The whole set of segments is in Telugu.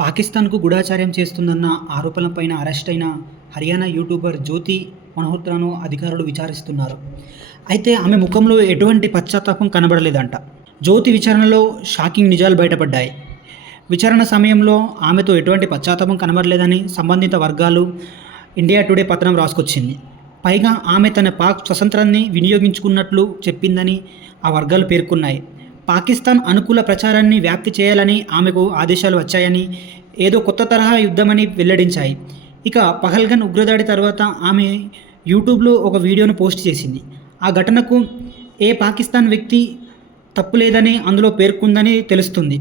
పాకిస్తాన్కు గూఢాచార్యం చేస్తుందన్న ఆరోపణలపైన అరెస్ట్ అయిన హర్యానా యూట్యూబర్ జ్యోతి మల్హోత్రాను అధికారులు విచారిస్తున్నారు. అయితే ఆమె ముఖంలో ఎటువంటి పశ్చాత్తాపం కనబడలేదంట. జ్యోతి విచారణలో షాకింగ్ నిజాలు బయటపడ్డాయి. విచారణ సమయంలో ఆమెతో ఎటువంటి పశ్చాత్తాపం కనబడలేదని సంబంధిత వర్గాలు ఇండియా టుడే పత్రం రాసుకొచ్చింది. పైగా ఆమె తన పాక్ స్వతంత్రాన్ని వినియోగించుకున్నట్లు చెప్పిందని ఆ వర్గాలు పేర్కొన్నాయి. పాకిస్తాన్ అనుకూల ప్రచారాన్ని వ్యాప్తి చేయాలని ఆమెకు ఆదేశాలు వచ్చాయని ఏదో కొత్త తరహా యుద్ధమని వెల్లడించాయి. ఇక పహల్గన్ ఉగ్రదాడి తర్వాత ఆమె యూట్యూబ్లో ఒక వీడియోను పోస్ట్ చేసింది. ఆ ఘటనకు ఏ పాకిస్తాన్ వ్యక్తి తప్పు లేదని అందులో పేర్కొందని తెలుస్తుంది.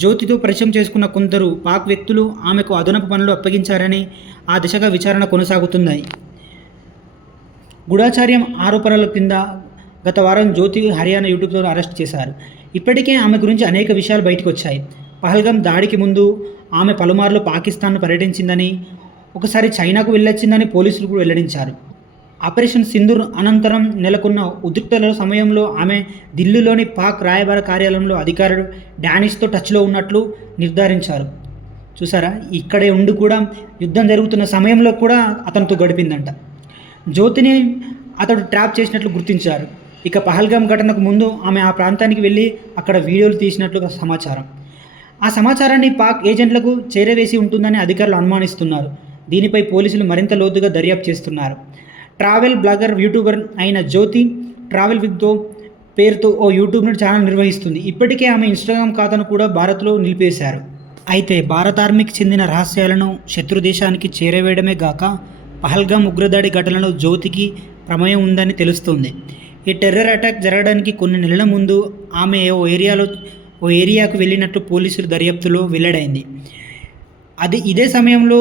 జ్యోతితో పరిచయం చేసుకున్న కొందరు పాక్ వ్యక్తులు ఆమెకు అదనపు పనులు అప్పగించారని ఆ దిశగా విచారణ కొనసాగుతున్నాయి. గూఢాచార్యం ఆరోపణల కింద గత వారం జ్యోతి హర్యానా యూట్యూబ్లో అరెస్ట్ చేశారు. ఇప్పటికే ఆమె గురించి అనేక విషయాలు బయటకు వచ్చాయి పహల్గం దాడికి ముందు ఆమె పలుమార్లు పాకిస్తాన్ను పర్యటించిందని ఒకసారి చైనాకు వెళ్ళొచ్చిందని పోలీసులు కూడా వెల్లడించారు. ఆపరేషన్ సింధూర్ అనంతరం నెలకొన్న ఉద్రిక్తల సమయంలో ఆమె ఢిల్లీలోని పాక్ రాయబార కార్యాలయంలో అధికారులు డానిష్తో టచ్లో ఉన్నట్లు నిర్ధారించారు. చూసారా? ఇక్కడే ఉండి కూడా యుద్ధం జరుగుతున్న సమయంలో కూడా అతనితో గడిపిందంట. జ్యోతిని అతడు ట్రాప్ చేసినట్లు గుర్తించారు. ఇక పహల్గాం ఘటనకు ముందు ఆమె ఆ ప్రాంతానికి వెళ్ళి అక్కడ వీడియోలు తీసినట్లుగా సమాచారం. ఆ సమాచారాన్ని పాక్ ఏజెంట్లకు చేరవేసి ఉంటుందని అధికారులు అనుమానిస్తున్నారు. దీనిపై పోలీసులు మరింత లోతుగా దర్యాప్తు చేస్తున్నారు. ట్రావెల్ బ్లాగర్ యూట్యూబర్ అయిన జ్యోతి ట్రావెల్ విత్తో పేరుతో ఓ యూట్యూబ్ ఛానల్ నిర్వహిస్తుంది. ఇప్పటికే ఆమె ఇన్స్టాగ్రామ్ ఖాతాను కూడా భారత్లో నిలిపేశారు. అయితే భారత ఆర్మీకి చెందిన రహస్యాలను శత్రు దేశానికి చేరవేయడమే గాక పహల్గాం ఉగ్రదాడి ఘటనలో జ్యోతికి ప్రమేయం ఉందని తెలుస్తుంది. ఈ టెర్రర్ అటాక్ జరగడానికి కొన్ని నెలల ముందు ఆమె ఓ ఏరియాలో ఓ ఏరియాకు వెళ్ళినట్లు పోలీసులు దర్యాప్తులో వెల్లడైంది. అది ఇదే సమయంలో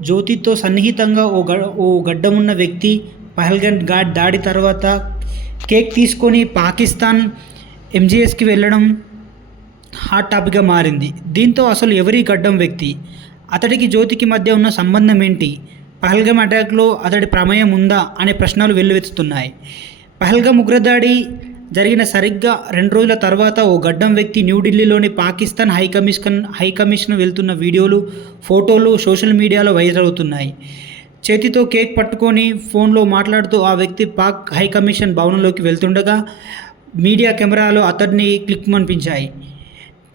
జ్యోతితో సన్నిహితంగా ఓ గ ఓ గడ్డమున్న వ్యక్తి పహల్గన్ ఘాట్ దాడి తర్వాత కేక్ తీసుకొని పాకిస్తాన్ ఎంజీఎస్కి వెళ్ళడం హాట్ టాపిక్గా మారింది. దీంతో అసలు ఎవరి గడ్డం వ్యక్తి? అతడికి జ్యోతికి మధ్య ఉన్న సంబంధం ఏంటి? పహల్గం అటాక్లో అతడి ప్రమేయం ఉందా? అనే ప్రశ్నలు వెల్లువెత్తుతున్నాయి. పహల్గా ఉగ్రదాడి జరిగిన సరిగ్గా రెండు రోజుల తర్వాత ఓ గడ్డం వ్యక్తి న్యూఢిల్లీలోని Pakistan high commission high commission వెళ్తున్న వీడియోలు ఫోటోలు సోషల్ మీడియాలో వైరల్ అవుతున్నాయి. చేతితో కేక్ పట్టుకొని ఫోన్లో మాట్లాడుతూ ఆ వ్యక్తి పాక్ హై కమిషన్ భవనంలోకి వెళ్తుండగా మీడియా కెమెరాలో అతడిని క్లిక్ అనిపించాయి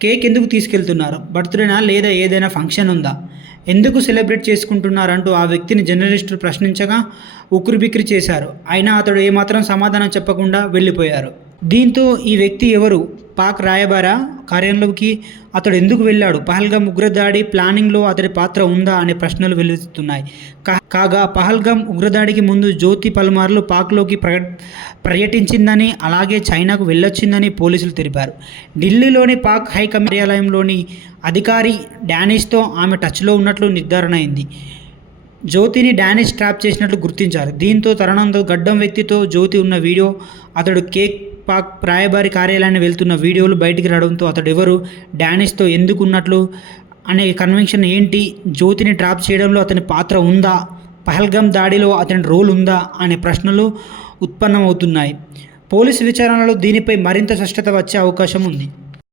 కేక్ ఎందుకు తీసుకెళ్తున్నారు? బర్త్డేనా లేదా ఏదైనా ఫంక్షన్ ఉందా? ఎందుకు సెలబ్రేట్ చేసుకుంటున్నారంటూ ఆ వ్యక్తిని జర్నలిస్టులు ప్రశ్నించగా ఉక్కిరిబిక్కిరి చేశారు. అయినా అతడు ఏమాత్రం సమాధానం చెప్పకుండా వెళ్ళిపోయారు. దీంతో ఈ వ్యక్తి ఎవరు? పాక్ రాయబార కార్యంలోకి అతడు ఎందుకు వెళ్ళాడు? పహల్గమ్ ఉగ్రదాడి ప్లానింగ్లో అతడి పాత్ర ఉందా అనే ప్రశ్నలు వెలువెత్తుతున్నాయి. కా- కాగా పహల్గామ్ ఉగ్రదాడికి ముందు జ్యోతి పలుమార్లు పాక్లోకి ప్ర పర్యటించిందని అలాగే చైనాకు వెళ్ళొచ్చిందని పోలీసులు తెలిపారు. ఢిల్లీలోని పాక్ హై కార్యాలయంలోని అధికారి డానిష్తో ఆమె టచ్లో ఉన్నట్లు నిర్ధారణ అయింది. జ్యోతిని డానిష్ ట్రాప్ చేసినట్లు గుర్తించారు. దీంతో తరుణంతో గడ్డం వ్యక్తితో జ్యోతి ఉన్న వీడియో అతడు కేక్ పాక్ రాయబారి కార్యాలయాన్ని వెళ్తున్న వీడియోలు బయటికి రావడంతో అతడు ఎవరు డానిష్తో ఎందుకు ఉన్నట్లు అనే కన్వెన్షన్ ఏంటి? జ్యోతిని ట్రాప్ చేయడంలో అతని పాత్ర ఉందా? పహల్గం దాడిలో అతని రోల్ ఉందా? అనే ప్రశ్నలు ఉత్పన్నమవుతున్నాయి. పోలీసు విచారణలో దీనిపై మరింత స్పష్టత వచ్చే అవకాశం ఉంది.